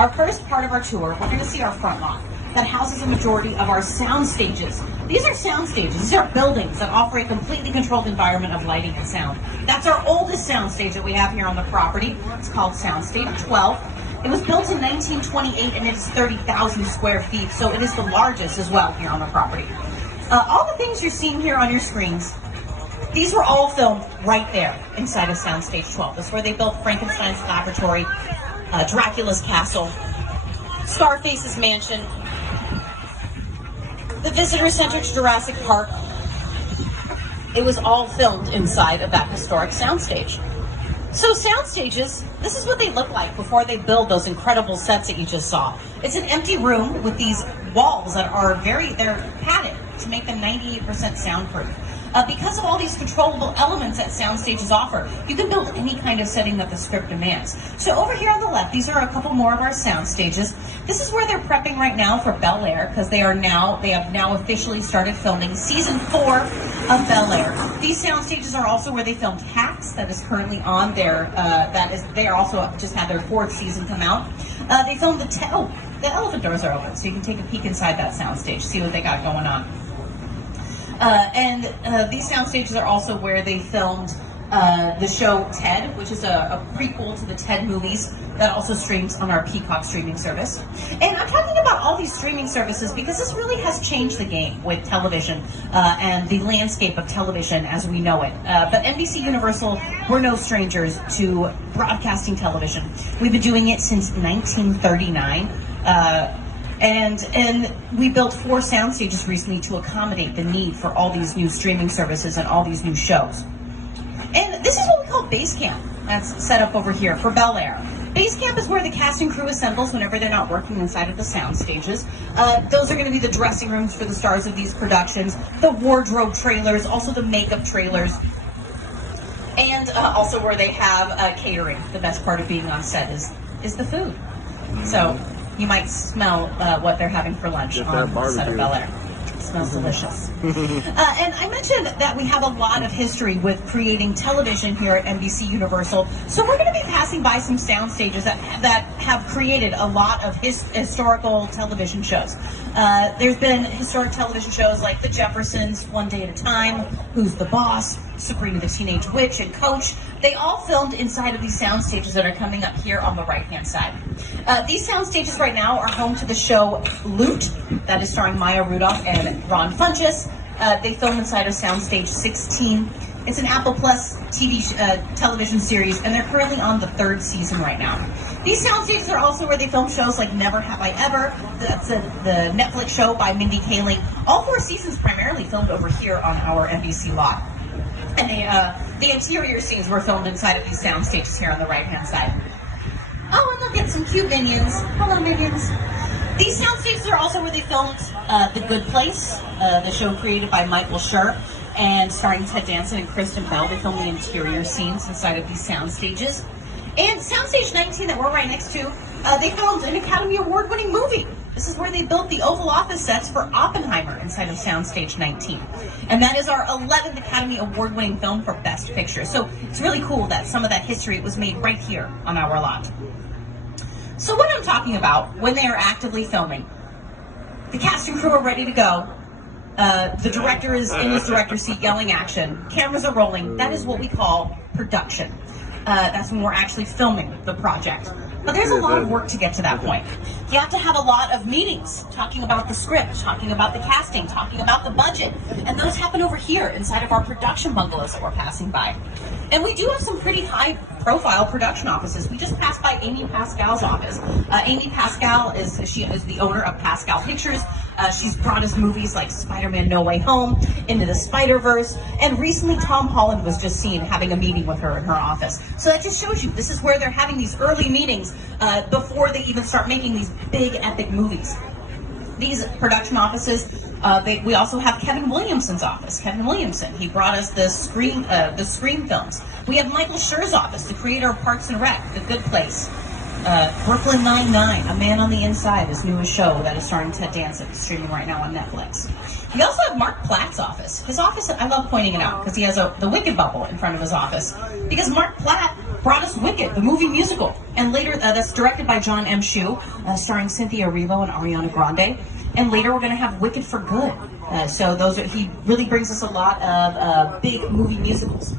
Our first part of our tour, we're going to see our front lot that houses a majority of our sound stages. These are sound stages. These are buildings that offer a completely controlled environment of lighting and sound. That's our oldest sound stage that we have here on the property. It's called Soundstage 12. It was built in 1928 and it is 30,000 square feet, so it is the largest as well here on the property. All the things you're seeing here on your screens, these were all filmed right there inside of Soundstage 12. This is where they built Frankenstein's laboratory, Dracula's castle, Scarface's mansion, the visitor center to Jurassic Park. It was all filmed inside of that historic soundstage. So sound stages, this is what they look like before they build those incredible sets that you just saw. It's an empty room with these walls that are they're padded to make them 98% soundproof. Because of all these controllable elements that sound stages offer, you can build any kind of setting that the script demands. So over here on the left, these are a couple more of our sound stages. This is where they're prepping right now for Bel Air, because they have now officially started filming season 4 of Bel Air. These sound stages are also where they filmed Hacks, that is currently on there. They are also just had their 4th season come out. They filmed the elephant doors are open, so you can take a peek inside that sound stage, see what they got going on. These sound stages are also where they filmed the show Ted, which is a prequel to the Ted movies that also streams on our Peacock streaming service. And I'm talking about all these streaming services because this really has changed the game with television and the landscape of television as we know it. But NBC Universal, we're no strangers to broadcasting television. We've been doing it since 1939. And we built 4 sound stages recently to accommodate the need for all these new streaming services and all these new shows. And this is what we call base camp. That's set up over here for Bel Air. Base camp is where the cast and crew assembles whenever they're not working inside of the sound stages. Those are going to be the dressing rooms for the stars of these productions, the wardrobe trailers, also the makeup trailers, and also where they have catering. The best part of being on set is the food. So you might smell what they're having for lunch on the set of Bel Air. It smells delicious. And I mentioned that we have a lot of history with creating television here at NBC Universal. So we're going to be passing by some sound stages that have created a lot of historical television shows. There's been historic television shows like The Jeffersons, One Day at a Time, Who's the Boss, Sabrina the Teenage Witch, and Coach. They all filmed inside of these sound stages that are coming up here on the right-hand side. These sound stages right now are home to the show Loot, that is starring Maya Rudolph and Ron Funches. They film inside of Soundstage 16. It's an Apple Plus television series, and they're currently on the 3rd season right now. These sound stages are also where they film shows like Never Have I Ever. That's the Netflix show by Mindy Kaling. All 4 seasons primarily filmed over here on our NBC lot. And the interior scenes were filmed inside of these sound stages here on the right-hand side. Oh, and look at some cute minions. Hello, minions. These sound stages are also where they filmed The Good Place, the show created by Michael Schur and starring Ted Danson and Kristen Bell. They filmed the interior scenes inside of these sound stages. And Soundstage 19 that we're right next to, they filmed an Academy Award-winning movie. This is where they built the Oval Office sets for Oppenheimer inside of Soundstage 19. And that is our 11th Academy Award-winning film for Best Picture. So it's really cool that some of that history was made right here on our lot. So what I'm talking about when they are actively filming, the cast and crew are ready to go. The director is in his director's seat yelling action. Cameras are rolling. That is what we call production. That's when we're actually filming the project. But there's a lot of work to get to that point. You have to have a lot of meetings talking about the script, talking about the casting, talking about the budget. And those happen over here inside of our production bungalows that we're passing by. And we do have some pretty high-profile production offices. We just passed by Amy Pascal's office. Amy Pascal is the owner of Pascal Pictures. She's brought us movies like Spider-Man No Way Home, Into the Spider-Verse, and recently Tom Holland was just seen having a meeting with her in her office. So that just shows you this is where they're having these early meetings before they even start making these big epic movies. These production offices, we also have Kevin Williamson's office. Kevin Williamson, he brought us the Scream films. We have Michael Schur's office, the creator of Parks and Rec, The Good Place. Brooklyn Nine-Nine, A Man on the Inside, his newest show that is starring Ted Danson, streaming right now on Netflix. We also have Mark Platt's office. His office, I love pointing it out because he has the Wicked bubble in front of his office. Because Mark Platt brought us Wicked, the movie musical. And later, that's directed by John M. Chu, starring Cynthia Erivo and Ariana Grande. And later we're going to have Wicked for Good. So he really brings us a lot of big movie musicals.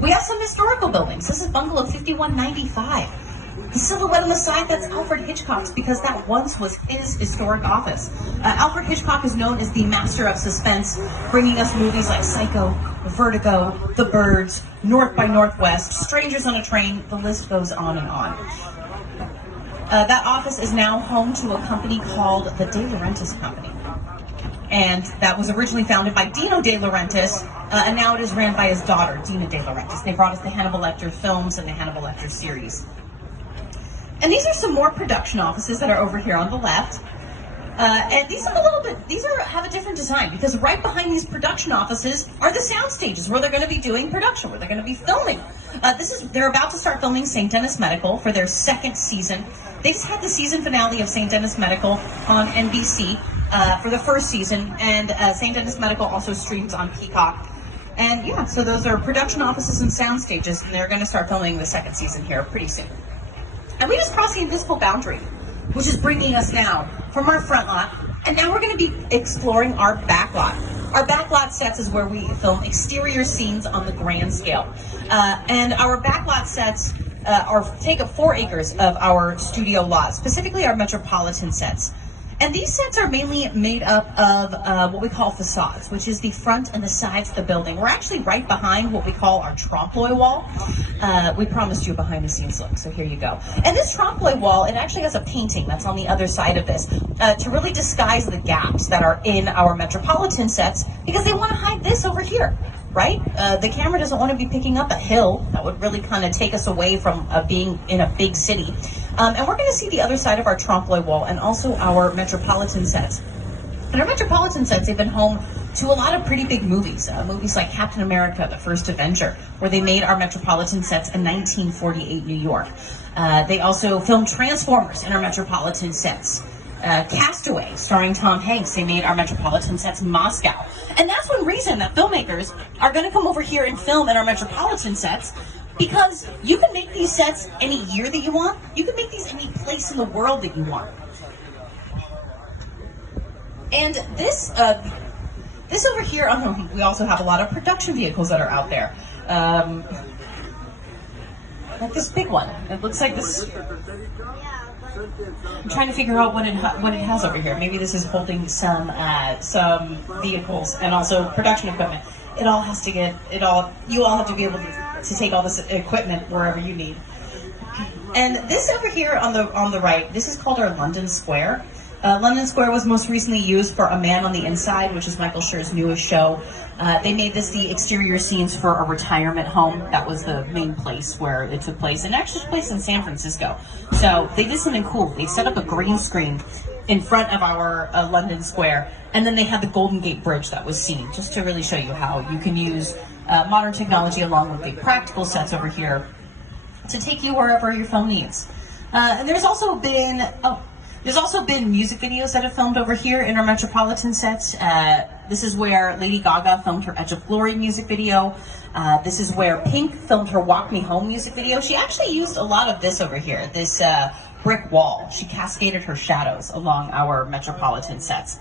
We have some historical buildings. This is Bungalow 5195. The silhouette on the side, that's Alfred Hitchcock's, because that once was his historic office. Alfred Hitchcock is known as the master of suspense, bringing us movies like Psycho, Vertigo, The Birds, North by Northwest, Strangers on a Train, the list goes on and on. That office is now home to a company called the De Laurentiis Company. And that was originally founded by Dino De Laurentiis, and now it is ran by his daughter, Dina De Laurentiis. They brought us the Hannibal Lecter films and the Hannibal Lecter series. And these are some more production offices that are over here on the left. And these have a different design, because right behind these production offices are the sound stages where they're going to be doing production, where they're going to be filming. They're about to start filming St. Denis Medical for their second season. They just had the season finale of St. Denis Medical on NBC for the first season, and St. Denis Medical also streams on Peacock. And yeah, so those are production offices and sound stages, and they're going to start filming the second season here pretty soon. And we just crossed the invisible boundary, which is bringing us now from our front lot, and now we're going to be exploring our back lot. Our back lot sets is where we film exterior scenes on the grand scale. And our back lot sets take up 4 acres of our studio lot, specifically our metropolitan sets. And these sets are mainly made up of what we call facades, which is the front and the sides of the building. We're actually right behind what we call our trompe-l'oeil wall. We promised you a behind-the-scenes look, so here you go. And this trompe-l'oeil wall, it actually has a painting that's on the other side of this to really disguise the gaps that are in our metropolitan sets, because they want to hide this over here, right? The camera doesn't want to be picking up a hill. That would really kind of take us away from being in a big city. And we're going to see the other side of our trompe-l'oeil wall and also our metropolitan sets. And our metropolitan sets, they've been home to a lot of pretty big movies. Movies like Captain America, The First Avenger, where they made our metropolitan sets in 1948 New York. They also filmed Transformers in our metropolitan sets. Castaway, starring Tom Hanks, they made our metropolitan sets in Moscow. And that's one reason that filmmakers are going to come over here and film in our metropolitan sets, because you can make these sets any year that you want. You can make these any place in the world that you want. And this over here, we also have a lot of production vehicles that are out there. Like this big one. It looks like this. I'm trying to figure out what it has over here. Maybe this is holding some vehicles and also production equipment. You all have to be able to take all this equipment wherever you need. And this over here on the right, this is called our London Square. London Square was most recently used for A Man on the Inside, which is Michael Schur's newest show. They made this the exterior scenes for a retirement home. That was the main place where it took place, and it actually took place in San Francisco. So they did something cool. They set up a green screen in front of our London Square, and then they had the Golden Gate Bridge that was seen, just to really show you how you can use modern technology along with the practical sets over here to take you wherever your film needs. And there's also been music videos that have filmed over here in our metropolitan sets. This is where Lady Gaga filmed her Edge of Glory music video. This is where Pink filmed her Walk Me Home music video. She actually used a lot of this over here, this brick wall. She cascaded her shadows along our metropolitan sets.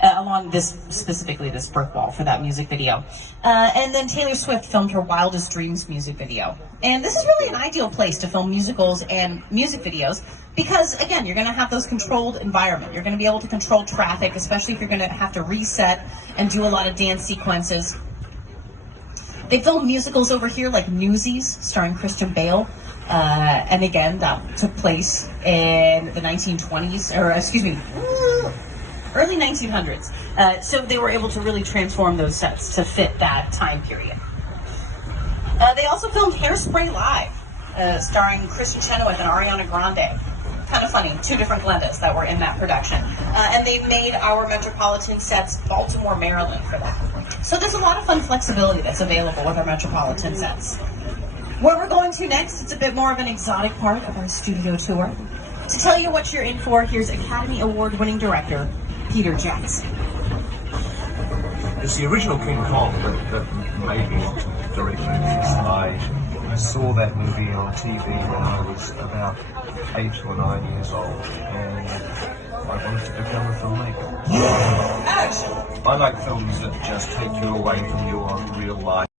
Along specifically this brick wall for that music video. And then Taylor Swift filmed her Wildest Dreams music video. And this is really an ideal place to film musicals and music videos because, again, you're going to have those controlled environment. You're going to be able to control traffic, especially if you're going to have to reset and do a lot of dance sequences. They filmed musicals over here like Newsies, starring Christian Bale. And again, that took place in the 1920s, or excuse me, early 1900s. So they were able to really transform those sets to fit that time period. They also filmed Hairspray Live, starring Kristen Chenoweth and Ariana Grande. Kind of funny, 2 different Glendas that were in that production. And they made our metropolitan sets Baltimore, Maryland for that. So there's a lot of fun flexibility that's available with our metropolitan sets. Where we're going to next, it's a bit more of an exotic part of our studio tour. To tell you what you're in for, here's Academy Award-winning director Peter Jackson. It's the original King Kong that made me want to direct movies. I saw that movie on TV when I was about 8 or 9 years old, and I wanted to become a filmmaker. I like films that just take you away from your real life.